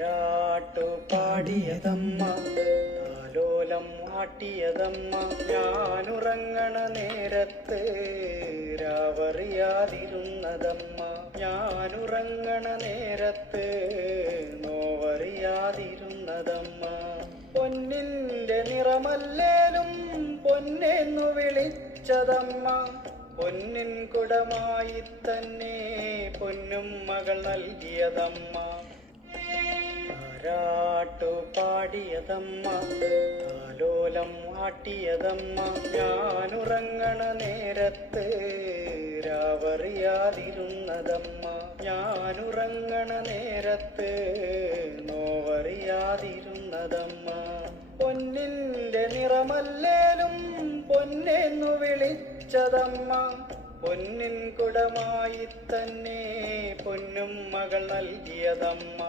താരാട്ടു പാടിയതമ്മ, താലോലം ആട്ടിയതമ്മ. ഞാനുറങ്ങണ നേരത്ത് രാവറിയാതിരുന്നതമ്മ, ഞാനുറങ്ങണ നേരത്ത് നോവറിയാതിരുന്നതമ്മ. പൊന്നിന്റെ നിറമല്ലേലും പൊന്നെന്നു വിളിച്ചതമ്മ, പൊന്നിൻ കുടമായി തന്നെ പൊന്നും മകൾ നൽകിയതമ്മ. താരാട്ടു പാടിയതമ്മ, താലോലം ആട്ടിയതമ്മ. ഞാനുറങ്ങണ നേരത്ത് രാവറിയാതിരുന്നതമ്മ, ഞാനുറങ്ങണ നേരത്ത് നോവറിയാതിരുന്നതമ്മ. പൊന്നിന്റെ നിറമല്ലേലും പൊന്നെന്നു വിളിച്ചതമ്മ, പൊന്നിൻ കുടമായി തന്നെ പൊന്നും മകൾ നൽകിയതമ്മ.